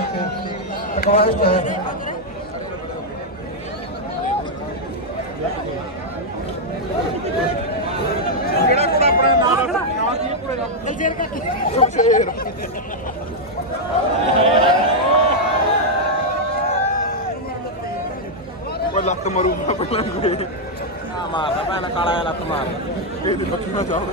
Request ਹੈ ਕਿਹੜਾ ਕੋੜਾ ਆਪਣੇ ਨਾਲ ਨਾਲ ਕੀ ਕੋੜੇ ਦਾ ਦਲਜੀਤ ਕਾਕੀ ਸ਼ਮਸ਼ੇਰ ਉਹ ਲੱਤ ਮਰੂ ਮੈਂ ਪਹਿਲਾਂ ਕੋਈ। ਨਾ ਮਾਰਦਾ ਪਹਿਲਾਂ ਕਾਲਾ ਲੱਤ ਮਾਰਦਾ ਇਹਦੀ ਬੱਚੀ ਨਾ ਚਾਹਦਾ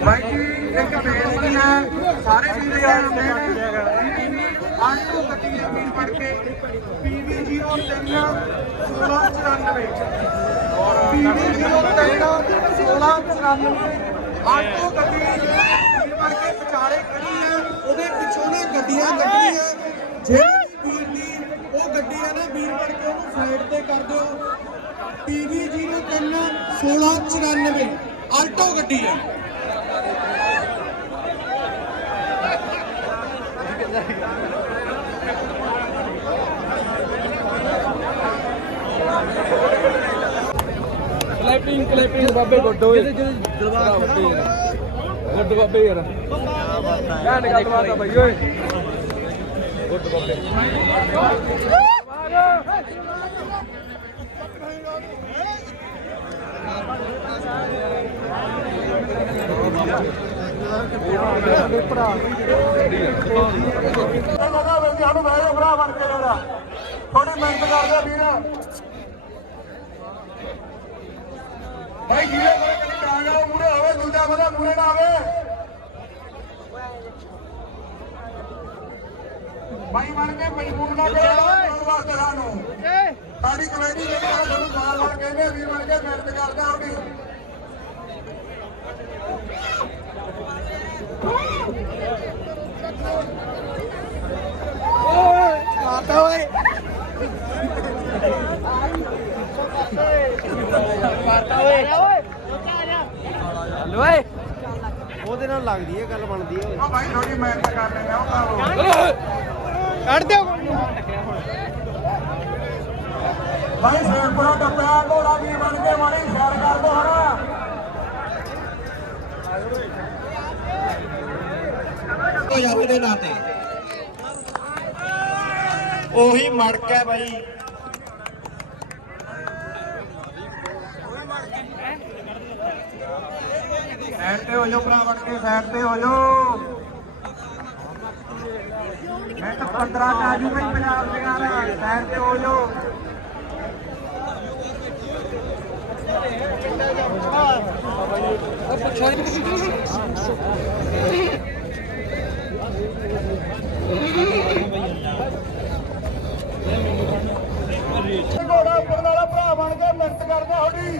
ਭਾਈ ਜੀ ਇੱਕ ਬੇਨਤੀ ਹੈ ਸਾਰੇ ਵੀਰ ਯਾਰ ਨੇ ਆਟੋ ਗੱਡੀ ਦੇ ਵੀਰ ਫੜ ਕੇ ਪੀਵੀ 03 1694 ਪੀਵੀ 03 1694 ਆਟੋ ਗੱਡੀ ਵੀਰ ਕੇ ਵਿਚਾਲੇ ਖੜੀ ਹੈ, ਉਹਦੇ ਪਿੱਛੋਂ ਨੇ ਗੱਡੀਆਂ ਕੱਢਣੀਆਂ ਜਿਹੜੀ ਵੀਰ ਦੀ ਉਹ ਗੱਡੀ ਹੈ ਨਾ, ਵੀਰ ਫੜ ਕੇ ਉਹਨੂੰ ਸਾਈਡ ਤੇ ਕਰ ਦਿਓ। ਪੀਵੀ 03 1694 ਆਲਟੋ ਗੱਡੀ ਹੈ। ਕਲੈਪਿੰਗ ਕਲੈਪਿੰਗ ਬਾਬੇ ਗੁੱਡ ਹੋਏ ਦਰਬਾਰ ਗੁੱਡ ਬਾਬੇ ਯਾਰ। ਆ ਬਈ ਓਏ। ਗੁੱਡ ਬਾਬੇ। ਲਗਾ ਵੇ ਸਾਨੂੰ ਮੈਂ ਭਰਾ ਬਣ ਕੇ ਜਰਾ ਥੋੜੀ ਮਿਹਨਤ ਕਰਦੇ ਵੀਰ। ਭਾਈ ਜਿਹਦੇ ਕੋਲ ਕਦੀ ਟਾਂਗ ਆ ਮੂਰੇ ਆਵੇ ਦੂਜਾ ਬੰਦਾ ਮੂਰੇ ਨਾ ਆਵੇ। ਭਾਈ ਬਣ ਕੇ ਮਜਬੂਰ ਨਾ ਕਰੋ ਵਾਸਤੇ ਸਾਨੂੰ। ਸਾਡੀ ਕਮੇਟੀ ਜਿਹੜੀ ਆ ਤੁਹਾਨੂੰ ਮਾਰ ਮਾਰ ਕਹਿੰਦੇ ਵੀਰ ਬਣ ਕੇ ਮਿਹਨਤ ਕਰਦੇ ਆਉਗੀ ਓਏ। ਉਹਦੇ ਨਾਲ ਲੱਗਦੀ ਹੈ ਗੱਲ ਬਣਦੀ ਹੈ। ਉਹ ਭਾਈ ਥੋੜੀ ਮਿਹਨਤ ਕਰ ਲੈਂਦੇ ਆ ਉਹ ਕਰੋ ਕੱਢ ਦਿਓ। ਭਾਈ ਸ਼ੇਰਪੁਰਾ ਟੱਪਿਆ ਘੋੜਾ ਵੀ ਬਣ ਕੇ ਮਾੜੀ ਸ਼ੇਅਰ ਕਰ ਦੋ ਹੁਣ ਪੰਜਾਬੀ ਦੇ ਨਾਤੇ ਉਹੀ ਮੜਕ ਹੈ ਬਾਈ ਹੋ ਜਾਓ ਭਰਾ ਬਣ ਕੇ ਸਾਈਡ ਤੇ ਹੋ ਜਾਓ। ਮੈਂ ਤਾਂ 15 ਚ ਆਜੂ ਬਈ ਪੰਜਾਬ ਦੇ ਨਾਲ। ਸਾਈਡ ਤੇ ਹੋ ਜਾਓ। ਘੋੜਾ ਉੱਪਰ ਵਾਲਾ ਭਰਾ ਬਣ ਕੇ ਮਿਹਨਤ ਕਰਦਾ ਹੋੜੀ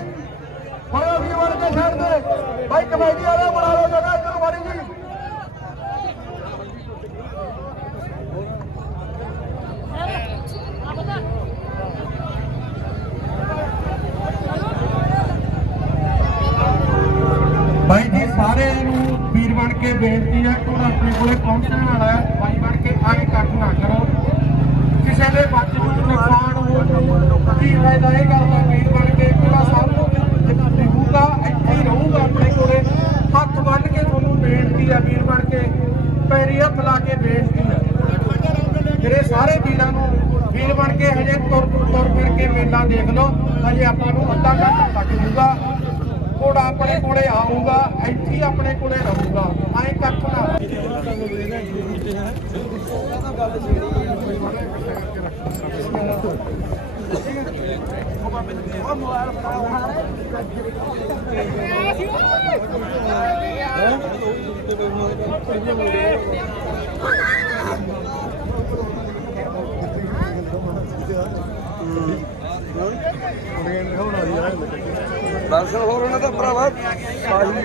ਫੜੋ ਵੀ ਬਣ ਕੇ ਛੱਡ ਦੇ। ਭਾਈ ਕਮੇਟੀ ਵਾਲੇ ਬਣਾ ਲਓ ਜਗ੍ਹਾ ਇੱਧਰ ਮਾਰੀ ਜੀ। ਭਾਈ ਜੀ ਸਾਰੇ ਨੂੰ ਵੀਰ ਬਣ ਕੇ ਬੇਨਤੀ ਹੈ ਕਿ ਆਪਣੇ ਕੋਲੇ ਪਹੁੰਚਣ ਵਾਲਾ ਹੈ। ਭਾਈ ਬਣ ਕੇ ਆਏ ਕੱਟ ਨਾ ਕਰੋ। ਕਿਸੇ ਦੇ ਬੱਚ ਨੂੰ ਨੁਕਸਾਨ ਹੋ ਕੀ ਫਾਇਦਾ ਇਹ ਕਰਦਾ ਦਾ ਵੀਰ ਬਣ ਕੇ ਕੋਲਾ ਸਭ ਨੂੰ ਦਿਖੂਗਾ ਇੱਥੇ ਹੀ ਰਹੂਗਾ ਆਪਣੇ ਕੋਲੇ ਹੱਥ ਬੰਨ ਕੇ ਤੁਹਾਨੂੰ ਬੇਨਤੀ ਹੈ ਵੀਰ ਬਣ ਕੇ ਪੈਰੀ ਹੱਥ ਲਾ ਕੇ ਬੇਨਤੀ ਹੈ ਮੇਰੇ ਸਾਰੇ ਵੀਰਾਂ ਨੂੰ ਵੀਰ ਬਣ ਕੇ ਹਜੇ ਤੁਰ ਤੁਰ ਫਿਰ ਕੇ ਮੇਲਾ ਦੇਖ ਲਓ। ਹਜੇ ਆਪਾਂ ਨੂੰ ਅੱਧਾ ਘੰਟਾ ਲੱਗ ਜੂਗਾ ਘੋੜਾ ਆਪਣੇ ਕੋਲੇ ਆਊਗਾ, ਇੱਥੇ ਹੀ ਆਪਣੇ ਕੋਲੇ ਰਹੂਗਾ। ਐਂ ਕੱਖ ਨਾ ਬਸ ਹੋਰ ਉਹਨਾਂ ਦਾ ਭਰਾਵਾ। ਸਾਹੀ ਨਹੀਂ